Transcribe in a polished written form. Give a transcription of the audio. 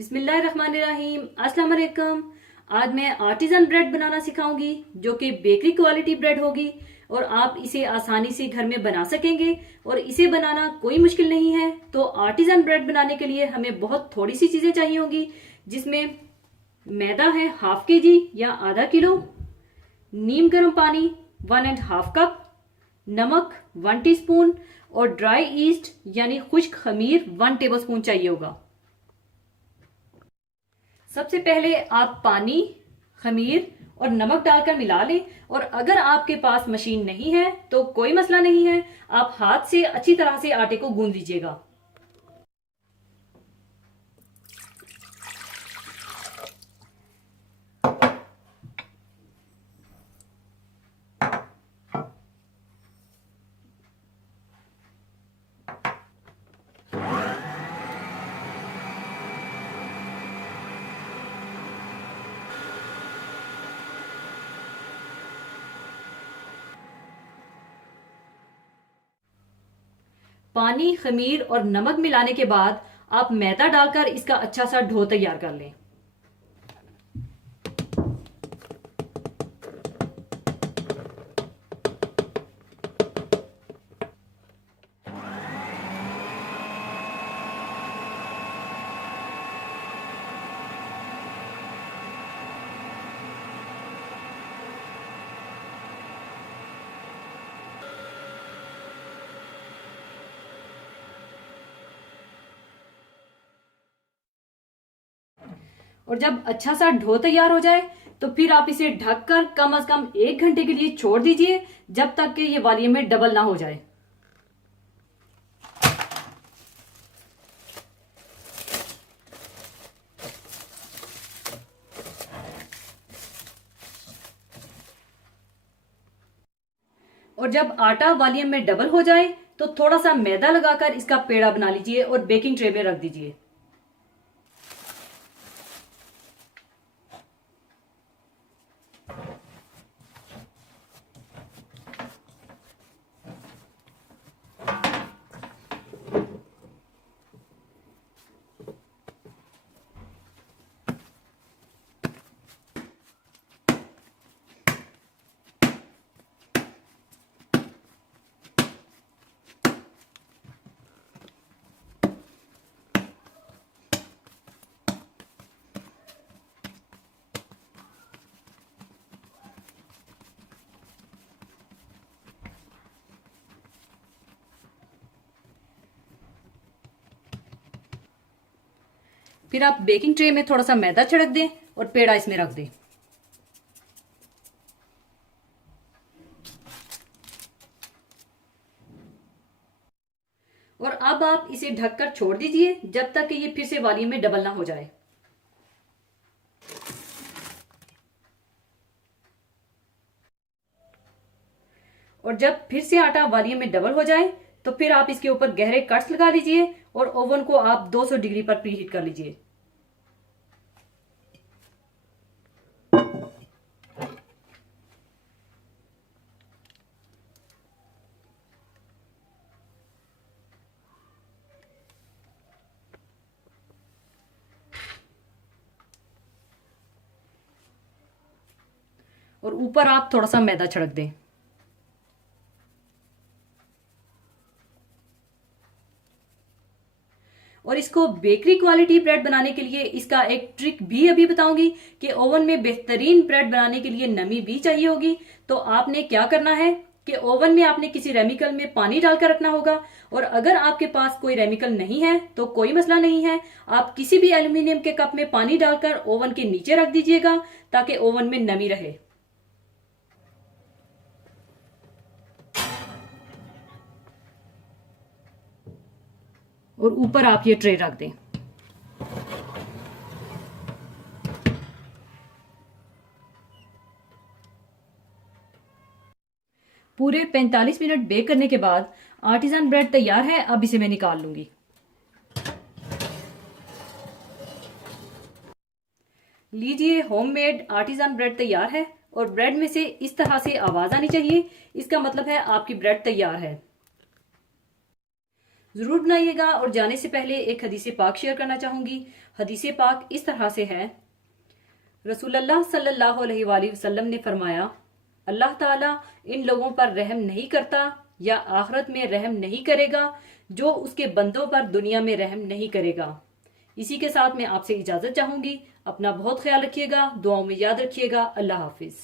बिस्मिल्लाहिर्रहमानिर्रहीम। अस्सलाम वालेकुम। आज मैं आर्टिजन ब्रेड बनाना सिखाऊंगी जो कि बेकरी क्वालिटी ब्रेड होगी और आप इसे आसानी से घर में बना सकेंगे और इसे बनाना कोई मुश्किल नहीं है। तो आर्टिजन ब्रेड बनाने के लिए हमें बहुत थोड़ी सी चीजें चाहिए होंगी, जिसमें मैदा है 1/2 kg या आधा किलो, नीम गर्म पानी 1.5 कप, नमक 1 टीस्पून और ड्राई ईस्ट यानी खुश्क खमीर 1 टेबलस्पून चाहिए होगा। सबसे पहले आप पानी, खमीर और नमक डालकर मिला लें और अगर आपके पास मशीन नहीं है तो कोई मसला नहीं है, आप हाथ से अच्छी तरह से आटे को गूंद लीजिएगा। पानी, खमीर और नमक मिलाने के बाद आप मैदा डालकर इसका अच्छा सा डो तैयार कर लें। और जब अच्छा सा डो तैयार हो जाए तो फिर आप इसे ढककर कम से कम 1 घंटे के लिए छोड़ दीजिए, जब तक कि ये वॉल्यूम में डबल ना हो जाए। और जब आटा वॉल्यूम में डबल हो जाए तो थोड़ा सा मैदा लगाकर इसका पेड़ा बना लीजिए और बेकिंग ट्रे में रख दीजिए। फिर आप बेकिंग ट्रे में थोड़ा सा मैदा छिड़क दें और पेड़ा इसमें रख दें। और अब आप इसे ढककर छोड़ दीजिए जब तक कि ये फिर से वॉल्यूम में डबल ना हो जाए। और जब फिर से आटा वॉल्यूम में डबल हो जाए तो फिर आप इसके ऊपर गहरे कट्स लगा लीजिए और ओवन को आप 200 डिग्री पर प्रीहीट कर लीजिए। और ऊपर आप थोड़ा सा मैदा छिड़क दें। और इसको बेकरी क्वालिटी ब्रेड बनाने के लिए इसका एक ट्रिक भी अभी बताऊंगी कि ओवन में बेहतरीन ब्रेड बनाने के लिए नमी भी चाहिए होगी। तो आपने क्या करना है कि ओवन में आपने किसी रेमिकल में पानी डालकर रखना होगा, और अगर आपके पास कोई रेमिकल नहीं है तो कोई मसला नहीं है, आप किसी भी एल्यूमिनियम के कप में पानी डालकर ओवन के नीचे रख दीजिएगा ताकि ओवन में नमी रहे। और ऊपर आप ये ट्रे रख दें। पूरे 45 मिनट बेक करने के बाद आर्टिजन ब्रेड तैयार है। अब इसे मैं निकाल लूंगी। लीजिए, होममेड आर्टिजन ब्रेड तैयार है और ब्रेड में से इस तरह से आवाज आनी चाहिए, इसका मतलब है आपकी ब्रेड तैयार है। जरूर बनाइएगा। और जाने से पहले एक हदीस पाक शेयर करना चाहूंगी। हदीस पाक इस तरह से है, रसूलुल्लाह सल्लल्लाहु अलैहि वसल्लम ने फरमाया, अल्लाह ताला इन लोगों पर रहम नहीं करता या आखिरत में रहम नहीं करेगा जो उसके बंदों पर दुनिया में रहम नहीं करेगा। इसी के साथ मैं आपसे इजाजत चाहूंगी। अपना बहुत ख्याल रखिएगा, दुआओं में याद रखिएगा। अल्लाह हाफिज।